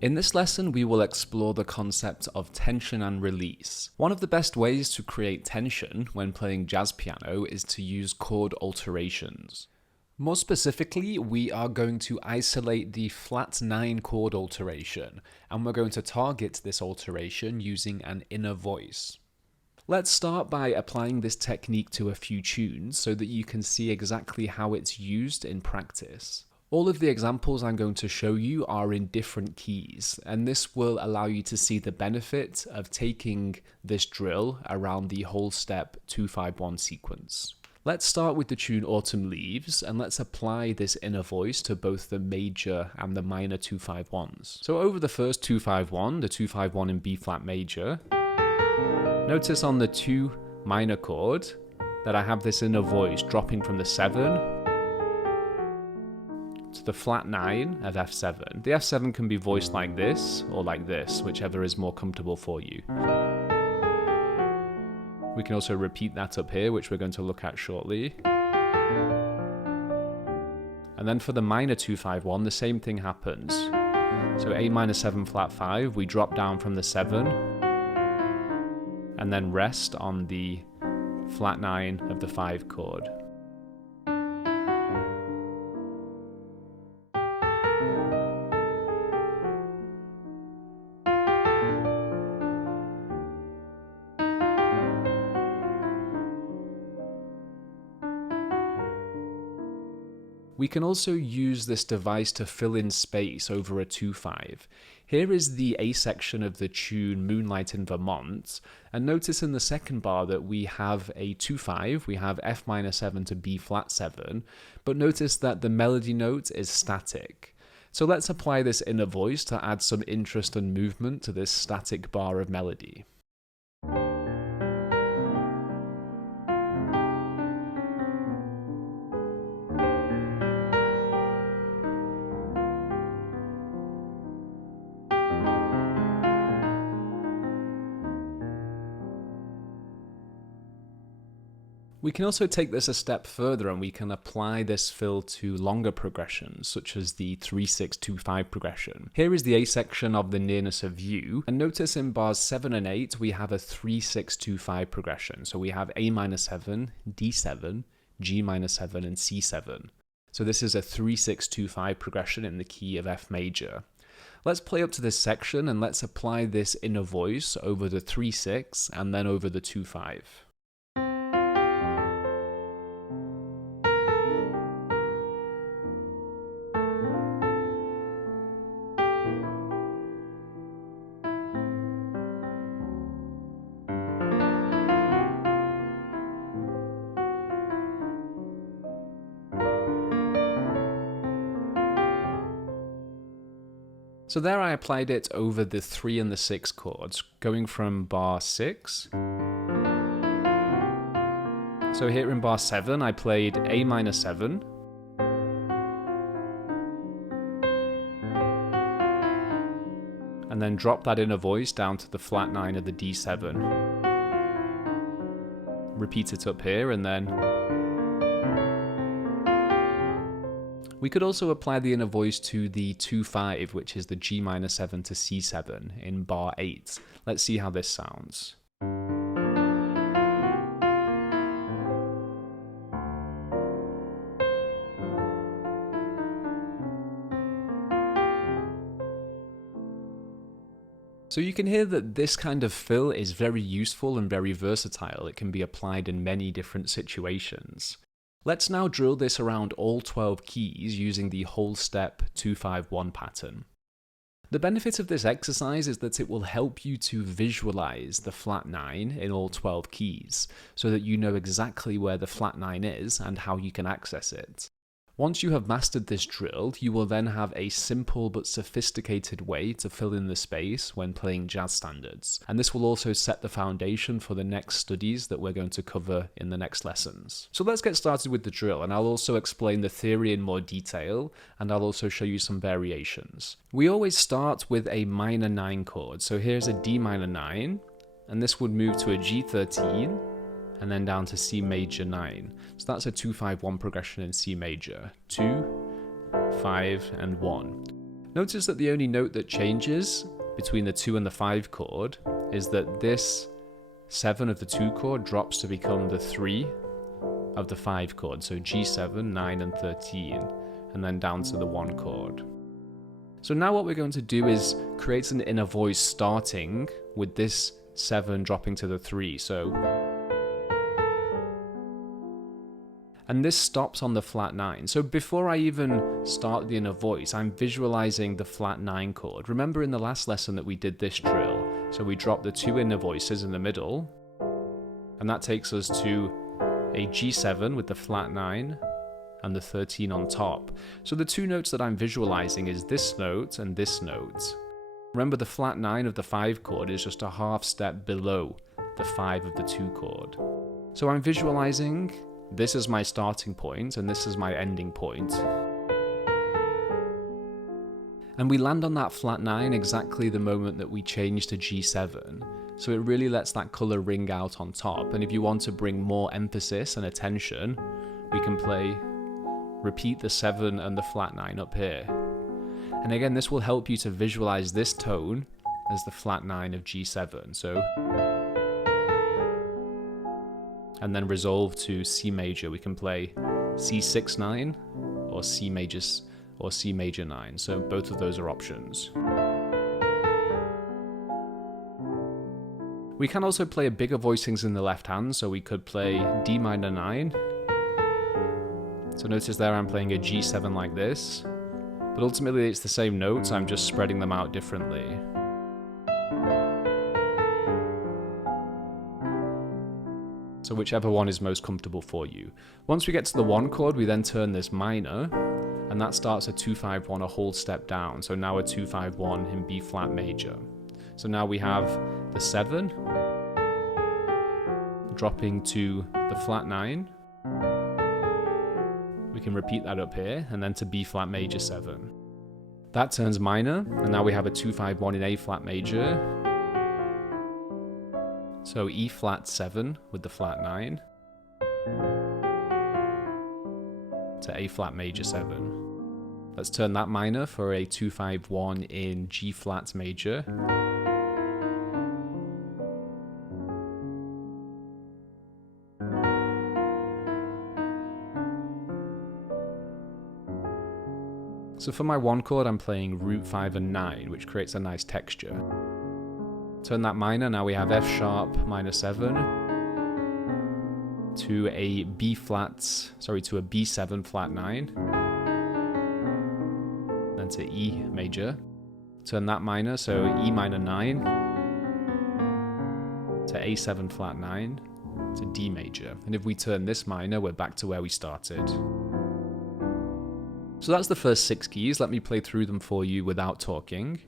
In this lesson, we will explore the concept of tension and release. One of the best ways to create tension when playing jazz piano is to use chord alterations. More specifically, we are going to isolate the flat 9 chord alteration, and we're going to target this alteration using an inner voice. Let's start by applying this technique to a few tunes so that you can see exactly how it's used in practice. All of the examples I'm going to show you are in different keys, and this will allow you to see the benefit of taking this drill around the whole step 2-5-1 sequence. Let's start with the tune Autumn Leaves, and let's apply this inner voice to both the major and the minor 2-5-1s. So over the first 2-5-1, the 2-5-1 in B flat major, notice on the 2 minor chord that I have this inner voice dropping from the 7 to the flat 9 of F7. The F7 can be voiced like this or like this, whichever is more comfortable for you. We can also repeat that up here, which we're going to look at shortly. And then for the minor 2-5-1, the same thing happens. So A minor 7 flat 5, we drop down from the 7 and then rest on the flat 9 of the 5 chord. We can also use this device to fill in space over a 2-5. Here is the A section of the tune Moonlight in Vermont, and notice in the second bar that we have a 2-5, we have F minor 7 to B flat 7, but notice that the melody note is static. So let's apply this inner voice to add some interest and movement to this static bar of melody. We can also take this a step further and we can apply this fill to longer progressions, such as the 3-6-2-5 progression. Here is the A section of the Nearness Of You, and notice in bars 7 and 8 we have a 3-6-2-5 progression. So we have A minor 7, D7, G minor 7, and C7. So this is a 3-6-2-5 progression in the key of F major. Let's play up to this section and let's apply this inner voice over the 3-6 and then over the 2-5. So there I applied it over the 3 and the 6 chords, going from bar 6. So here in bar 7 I played A minor 7, and then dropped that inner voice down to the flat 9 of the D7. Repeat it up here, and then we could also apply the inner voice to the 2-5, which is the G minor 7 to C7 in bar 8. Let's see how this sounds. So you can hear that this kind of fill is very useful and very versatile. It can be applied in many different situations. Let's now drill this around all 12 keys using the whole step 2-5-1 pattern. The benefit of this exercise is that it will help you to visualize the flat 9 in all 12 keys, so that you know exactly where the flat 9 is and how you can access it. Once you have mastered this drill, you will then have a simple but sophisticated way to fill in the space when playing jazz standards, and this will also set the foundation for the next studies that we're going to cover in the next lessons. So let's get started with the drill, and I'll also explain the theory in more detail, and I'll also show you some variations. We always start with a minor 9 chord, so here's a D minor 9, and this would move to a G13, and then down to C major 9. So that's a 2-5-1 progression in C major. 2, 5, and 1. Notice that the only note that changes between the 2 and the 5 chord is that this 7 of the 2 chord drops to become the 3 of the 5 chord, so G7, 9 and 13, and then down to the 1 chord. So now what we're going to do is create an inner voice starting with this 7 dropping to the 3, and this stops on the flat 9. So before I even start the inner voice, I'm visualizing the flat 9 chord. Remember in the last lesson that we did this drill, so we dropped the 2 inner voices in the middle, and that takes us to a G7 with the flat 9 and the 13 on top. So the 2 notes that I'm visualizing is this note and this note. Remember the flat 9 of the 5 chord is just a half step below the 5 of the 2 chord. So I'm visualizing this is my starting point and this is my ending point. And we land on that flat 9 exactly the moment that we change to G7. So it really lets that colour ring out on top. And if you want to bring more emphasis and attention, we can repeat the 7 and the flat 9 up here. And again, this will help you to visualize this tone as the flat 9 of G7. So, and then resolve to C major. We can play C6 9 or C major 9. So both of those are options. We can also play bigger voicings in the left hand, so we could play D minor 9. So notice there I'm playing a G7 like this, but ultimately it's the same notes, I'm just spreading them out differently. So whichever one is most comfortable for you. Once we get to the 1 chord, we then turn this minor, and that starts a 2-5-1, a whole step down. So now a 2-5-1 in B flat major. So now we have the 7 dropping to the flat 9. We can repeat that up here, and then to B flat major 7. That turns minor, and now we have a 2-5-1 in A flat major. So E flat 7 with the flat 9 to A flat major 7. Let's turn that minor for a 2-5-1 in G flat major. So for my 1 chord, I'm playing root 5 and 9, which creates a nice texture. Turn that minor, now we have F sharp minor 7 to a to a B7 flat 9, then to E major. Turn that minor, so E minor 9 to A7 flat 9 to D major. And if we turn this minor, we're back to where we started. So that's the first 6 keys. Let me play through them for you without talking.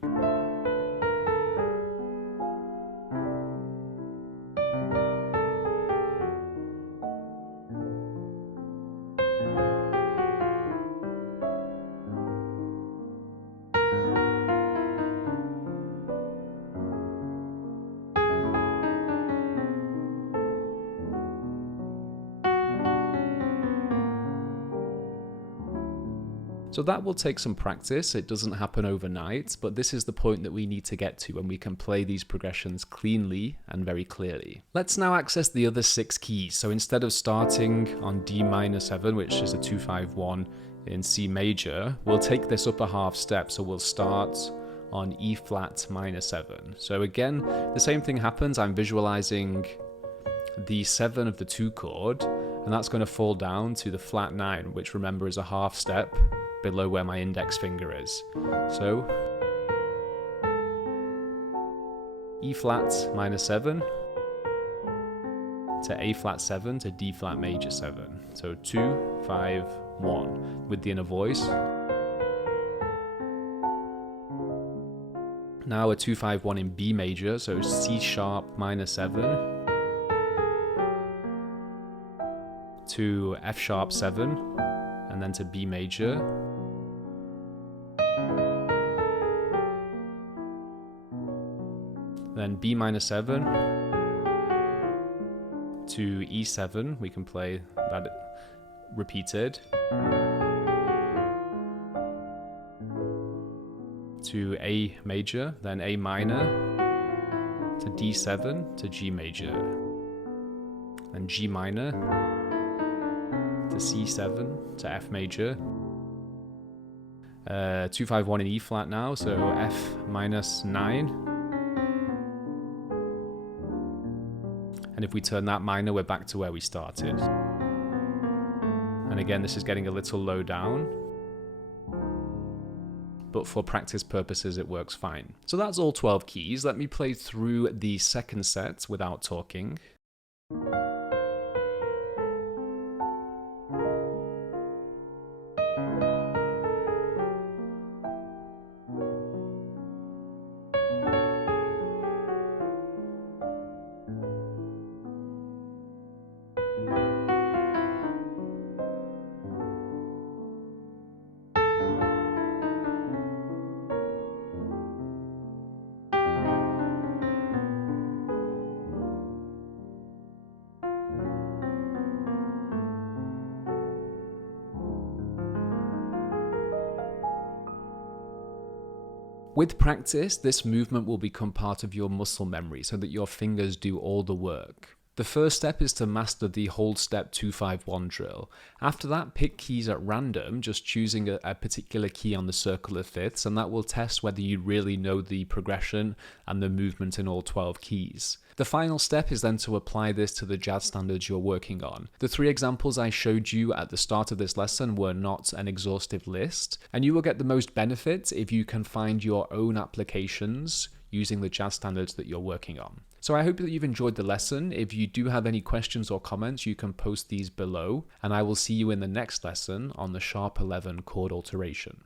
So that will take some practice, it doesn't happen overnight, but this is the point that we need to get to when we can play these progressions cleanly and very clearly. Let's now access the other 6 keys. So instead of starting on D minor 7, which is a 2-5-1 in C major, we'll take this up a half step, so we'll start on E flat minor 7. So again, the same thing happens, I'm visualizing the 7 of the 2 chord, and that's going to fall down to the flat 9, which remember is a half step below where my index finger is. So E flat minor 7 to A flat 7 to D flat major 7. So 2, 5, 1 with the inner voice. Now a 2-5-1 in B major, so C sharp minor 7 to F sharp 7 and then to B major. Then B minor 7 to E7, we can play that to A major, then A minor, to D7, to G major, then G minor, to C7, to F major, 2-5-1 in E flat now, so F minus 9. And if we turn that minor, we're back to where we started. And again, this is getting a little low down, but for practice purposes, it works fine. So that's all 12 keys. Let me play through the second set without talking. With practice, this movement will become part of your muscle memory so that your fingers do all the work. The first step is to master the hold step 2-5-1 drill. After that, pick keys at random, just choosing a particular key on the circle of fifths, and that will test whether you really know the progression and the movement in all 12 keys. The final step is then to apply this to the jazz standards you're working on. The 3 examples I showed you at the start of this lesson were not an exhaustive list, and you will get the most benefit if you can find your own applications using the jazz standards that you're working on. So I hope that you've enjoyed the lesson. If you do have any questions or comments, you can post these below, and I will see you in the next lesson on the sharp 11 chord alteration.